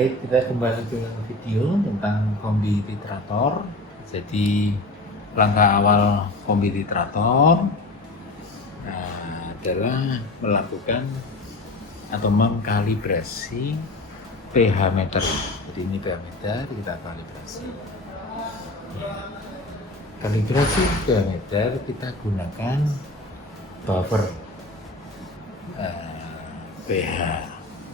Baik, kita kembali ke video tentang kombi titrator. Jadi langkah awal kombi titrator adalah melakukan atau mengkalibrasi pH meter. Jadi ini pH meter kita kalibrasi. Ya. Kalibrasi pH meter kita gunakan buffer pH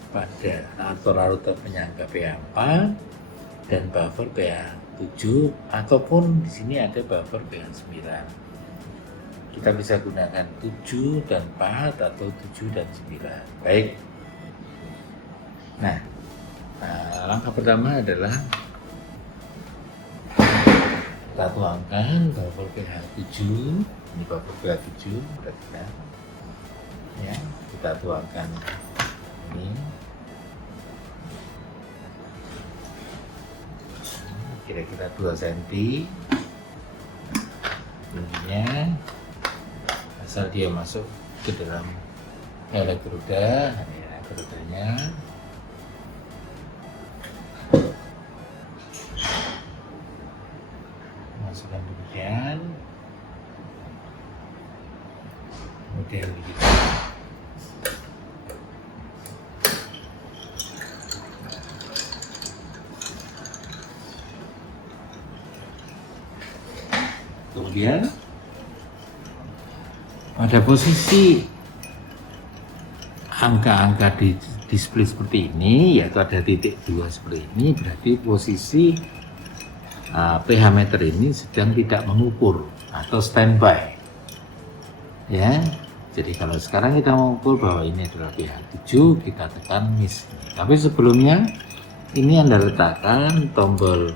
pada atau larutan penyangga pH 4 dan buffer pH 7 ataupun di sini ada buffer pH 9. Kita bisa gunakan 7 dan 4 atau 7 dan 9. Baik. Nah, langkah pertama adalah kita tuangkan buffer pH 7. Ini buffer pH 7 perhatikan. Ya, kita tuangkan ini. Kira-kira 2 cm tingginya, asal dia masuk ke dalam elektroda. Ini elektrodanya masukkan demikian, kemudian begitu. Kemudian pada posisi angka-angka di display seperti ini, yaitu ada titik 2 seperti ini, berarti posisi pH meter ini sedang tidak mengukur atau standby. Ya, jadi kalau sekarang kita mengukur bahwa ini adalah pH 7, kita tekan miss. Tapi sebelumnya ini Anda letakkan tombol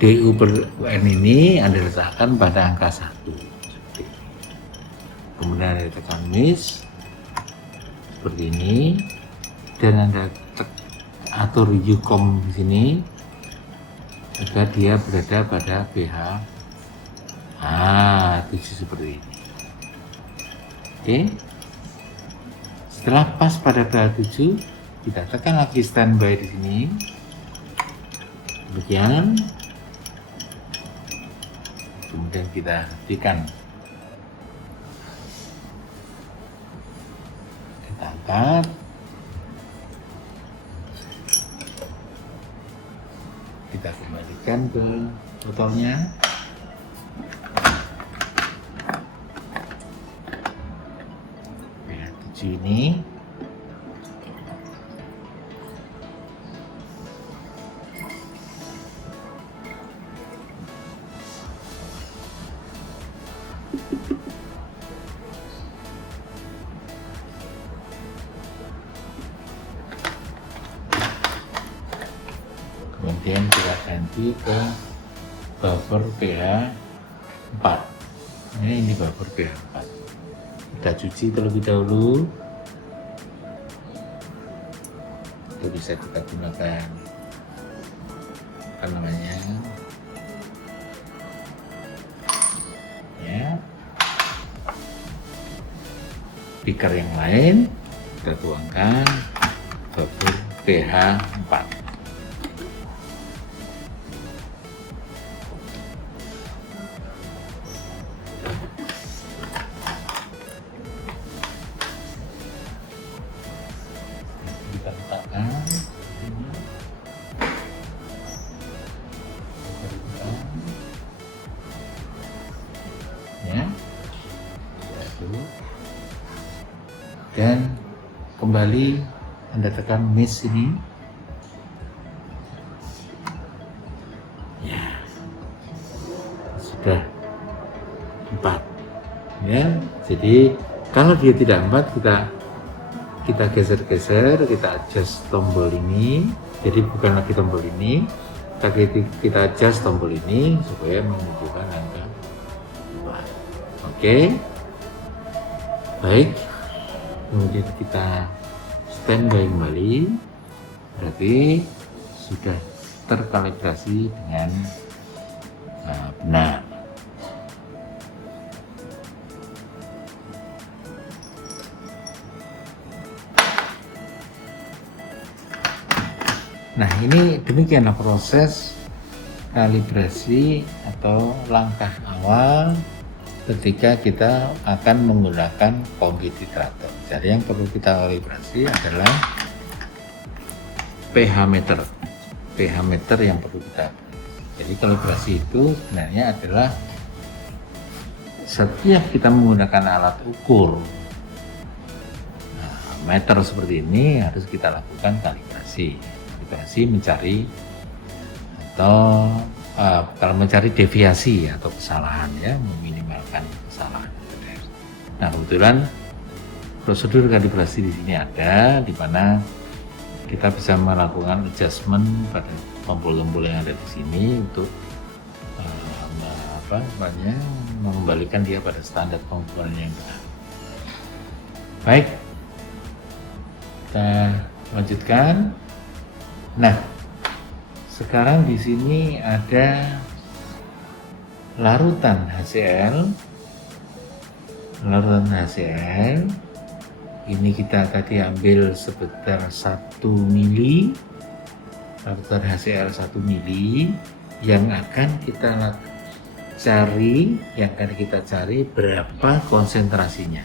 DU per UN ini Anda letakkan pada angka 1. Kemudian Anda tekan miss seperti ini, dan Anda atur UCOM di sini agar dia berada pada pH 7 seperti ini. Oke. Setelah pas pada pH 7, kita tekan lagi standby di sini. Demikian. Kemudian kita hentikan, kita angkat, kita kembalikan ke botolnya. pH 7 ini kemudian kita ganti ke buffer pH 4. Ini buffer pH 4. Kita cuci terlebih dahulu. Itu bisa kita gunakan beaker yang lain. Kita tuangkan buffer pH 4. Kita letakkan ini. Ya, dan kembali Anda tekan miss ini. Ya, sudah 4. Ya, jadi kalau dia tidak 4, kita geser-geser, kita adjust tombol ini. Jadi bukan lagi tombol ini, tapi kita adjust tombol ini supaya menunjukkan angka 4. Oke. Baik. Kemudian kita standby kembali, berarti sudah terkalibrasi dengan benar. Nah, ini demikianlah proses kalibrasi atau langkah awal ketika kita akan menggunakan kombi titrator. Jadi yang perlu kita kalibrasi adalah pH meter. pH meter yang perlu kita. Jadi kalibrasi itu sebenarnya adalah setiap kita menggunakan alat ukur meter seperti ini harus kita lakukan kalibrasi. Kalibrasi mencari atau kalau mencari deviasi atau kesalahan, ya, meminimalkan kesalahan. Nah, kebetulan prosedur kalibrasi di sini ada, di mana kita bisa melakukan adjustment pada tombol-tombol yang ada di sini untuk mengembalikan dia pada standar komponen yang benar. Baik, kita lanjutkan. Nah, sekarang di sini ada larutan HCl. Larutan HCl ini kita tadi ambil sebesar 1 mili. Larutan HCl 1 mili yang akan kita cari berapa konsentrasinya.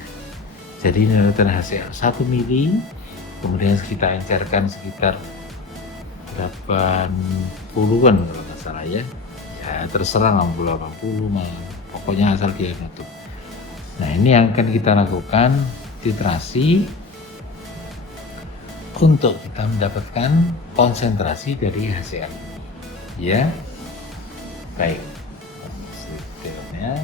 Jadi larutan HCl 1 mili, kemudian kita encerkan sekitar 80-an kalau nggak salah, ya terserah 60-80 pokoknya asal dia nutup. Nah, ini yang akan kita lakukan titrasi untuk kita mendapatkan konsentrasi dari HCl, ya. Baik, detailnya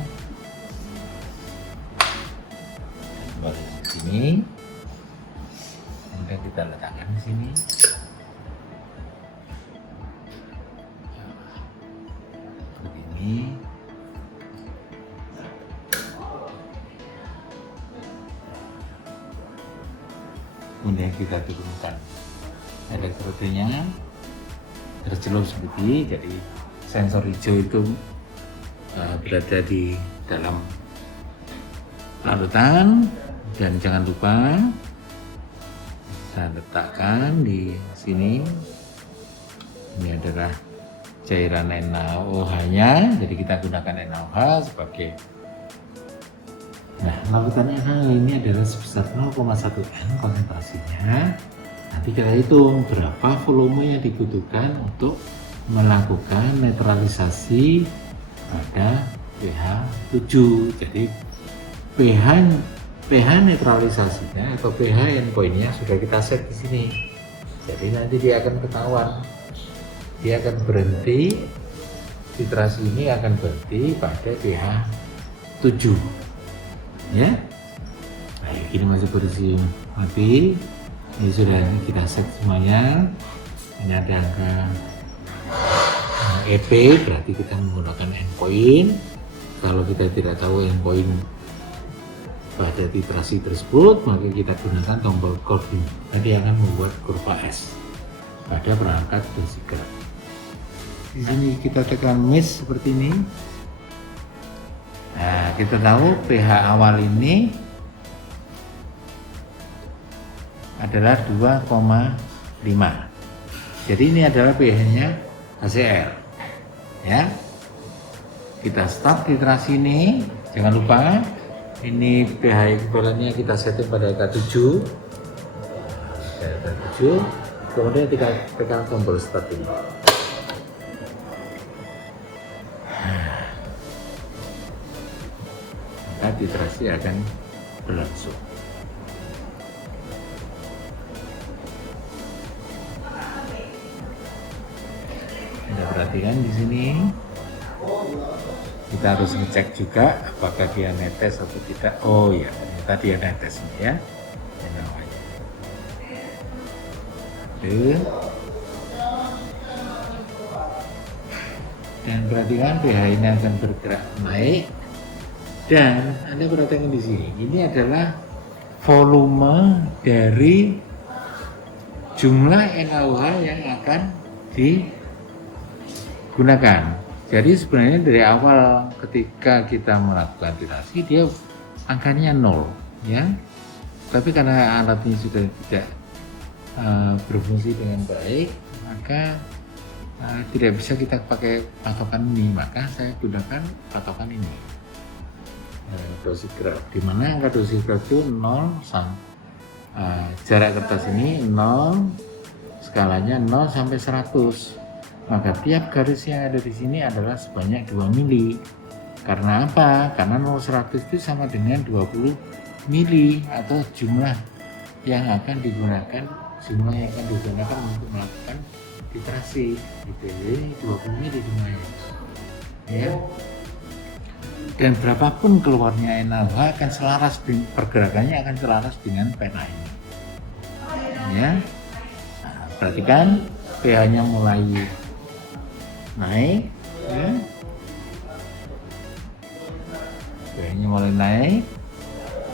kembali ke sini, kemudian kita letakkan di sini. Kemudian kita turunkan elektrodonya tercelup seperti, jadi sensor hijau itu berada di dalam larutan, dan jangan lupa kita letakkan di sini. Ini adalah cairan NaOH-nya, jadi kita gunakan NaOH sebagai. Nah, larutan NaOH ini adalah sebesar 0,1 N konsentrasinya. Nanti kita hitung berapa volume yang dibutuhkan untuk melakukan netralisasi pada pH 7. Jadi pH netralisasinya atau pH endpoint-nya sudah kita set di sini. Jadi nanti dia akan ketahuan. Dia akan berhenti, titrasi ini akan berhenti pada pH 7, ya. Nah, ini masih posisi mati. Ini sudah kita set semuanya. Ini ada angka EP, berarti kita menggunakan endpoint. Kalau kita tidak tahu endpoint pada titrasi tersebut, maka kita gunakan tombol coordinate. Nanti akan membuat kurva S pada perangkat desigram. Di sini kita tekan miss seperti ini. Nah, kita tahu pH awal ini adalah 2,5. Jadi ini adalah pH-nya HCl. Ya. Kita start titrasi ini. Jangan lupa ini pH equivalentnya kita setting pada angka 7. Angka 7. Kemudian kita tekan tombol start ini. Maka titrasi akan berlangsung. Anda perhatikan di sini, kita harus ngecek juga apakah dia netes atau tidak. Oh ya, ternyata dia netes ini, ya. Dan perhatikan pH ini akan bergerak naik. Dan Anda perhatikan di sini, ini adalah volume dari jumlah NaOH yang akan digunakan. Jadi sebenarnya dari awal ketika kita melakukan titrasi dia angkanya 0, ya. Tapi karena alat ini sudah tidak berfungsi dengan baik, maka tidak bisa kita pakai patokan ini, maka saya gunakan patokan ini, dosigraf, di mana angka dosigraf itu 0 jarak kertas ini 0, skalanya 0 sampai 100, maka tiap garis yang ada di sini adalah sebanyak 2 mili. Karena apa? Karena 0-100 itu sama dengan 20 mili atau jumlah yang akan digunakan untuk melakukan titrasi gitu. Jadi 20 mili lumayan ya. Dan berapapun keluarnya NaOH akan selaras, pergerakannya akan selaras dengan pena ini ya. Nah, perhatikan pH-nya mulai naik ya. pH-nya mulai naik,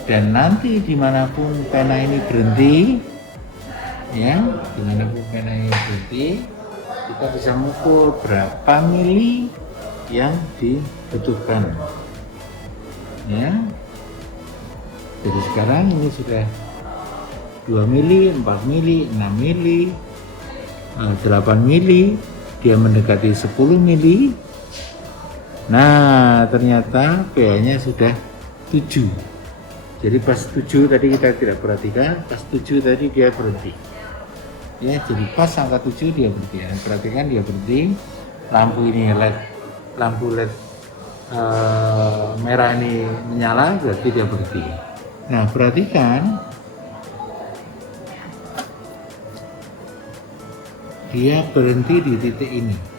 dan nanti dimanapun pena ini berhenti ya, dimanapun pena ini berhenti, kita bisa mengukur berapa mili yang dibutuhkan ya. Jadi sekarang ini sudah 2 mili, 4 mili, 6 mili, 8 mili, dia mendekati 10 mili. Nah, ternyata pH-nya sudah 7. Jadi pas 7 tadi kita tidak perhatikan, pas 7 tadi dia berhenti. Ya, jadi pas angka 7 dia berhenti. Ya, perhatikan dia berhenti. Lampu ini lampu LED merah ini menyala, berarti dia berhenti. Nah, perhatikan dia berhenti di titik ini.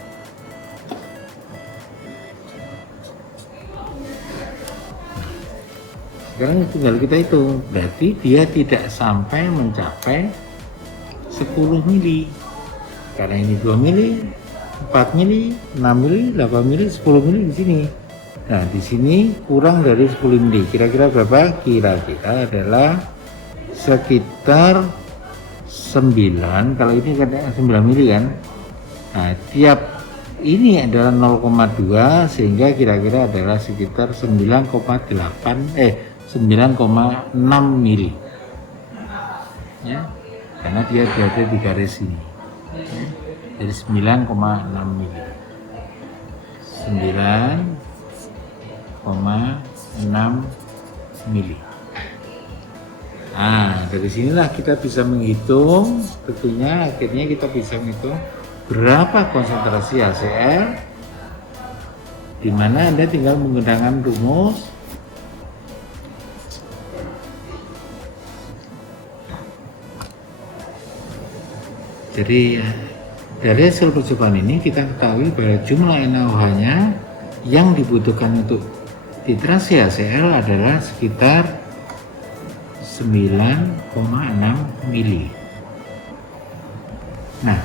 Sekarang tinggal kita hitung, berarti dia tidak sampai mencapai 10 mili. Karena ini 2 mili, 4 mili, 6 mili, 8 mili, 10 mili di sini. Nah, di sini kurang dari 10 mili. Kira-kira berapa? Kira-kira adalah sekitar 9. Kalau ini kan 9 mili kan. Nah, tiap ini adalah 0,2, sehingga kira-kira adalah sekitar 9,6 mili. Ya. Karena dia berada di garis ini. Jadi 9,6 mili. 9,6 mili. Nah, dari sinilah kita bisa menghitung, tentunya akhirnya kita bisa menghitung berapa konsentrasi HCl, di mana Anda tinggal menggunakan rumus jadi dari hasil percobaan ini kita ketahui bahwa jumlah NaOH-nya yang dibutuhkan untuk titrasi HCl adalah sekitar 9,6 mili. Nah,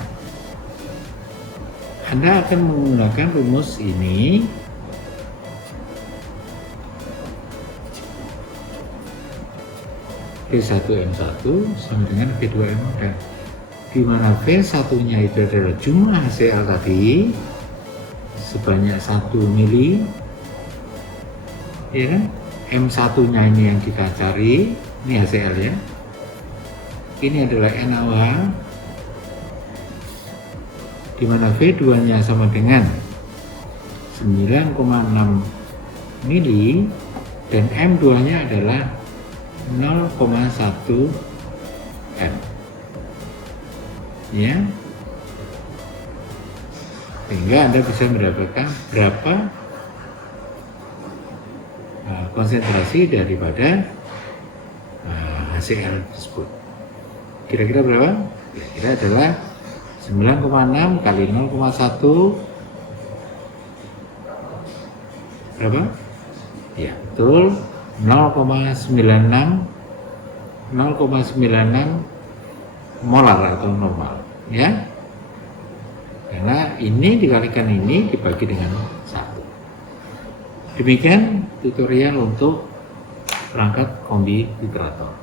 Anda akan menggunakan rumus ini V1M1 sama dengan V2M, dan di mana V1-nya itu adalah jumlah HCl tadi sebanyak 1 mili, ya kan? M1-nya ini yang kita cari, ini HCl ya. Ini adalah NaOH, di mana V2-nya sama dengan 9,6 mili dan M2-nya adalah 0,1 M. Ya, sehingga Anda bisa mendapatkan berapa konsentrasi daripada HCl tersebut. Kira-kira berapa? Kira-kira adalah 9,6 kali 0,1 berapa? Ya, betul, 0,96 molar atau normal ya, karena ini dikalikan ini dibagi dengan 1. Demikian tutorial untuk perangkat kombi titrator.